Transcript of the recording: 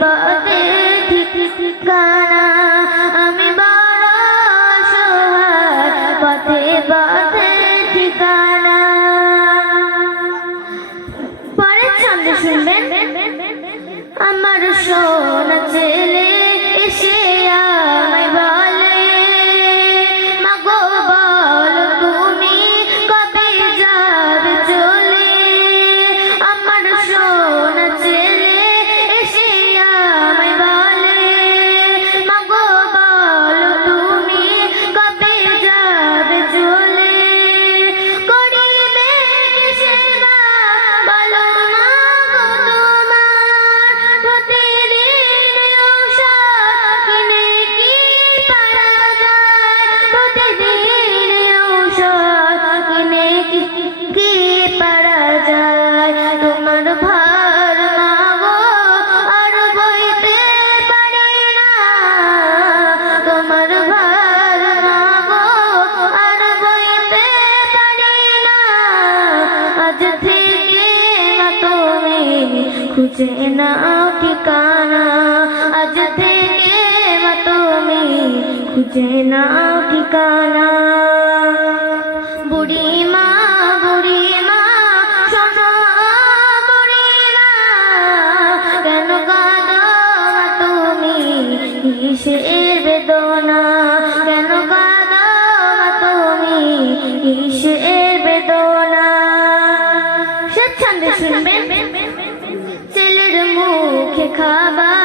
পথে ঠিকানা, আমি বড় অসহায়, পথে পথে ঠিকানা। পরের ছন্দ শুনবেন। আমার সোনা ছেলে এসে আমায় বলে, মাগো বলো তুমি কবে যাবে চলে। আমার সোনা ছেলে এসে আমায় বলে, মাগো বলো তুমি কবে যাবে চলে। করিবে কি সেবা বলো না গো তোমার, প্রতিদিন ঔষধ কিনে কি পারা যায়, প্রতিদিন ঔষধ কিনে কি পারা যায়। তোমার ভার মাগো আর বইতে পারি না, তোমার ভার মাগো আর বইতে পারি না। আজ থেকে মা তুমি খুঁজে নাও ঠিকানা, আজ থেকে মা তুমি খুঁজে নাও ঠিকানা। বুড়ি মা শোনো বুড়ি মা, কেন কাঁদো মা তুমি কিসের বেদনা, কেন কাঁদো মা তুমি কিসের বেদনা। স্বচ্ছন্দে শুনবেন। ছেলের মুখে খাবার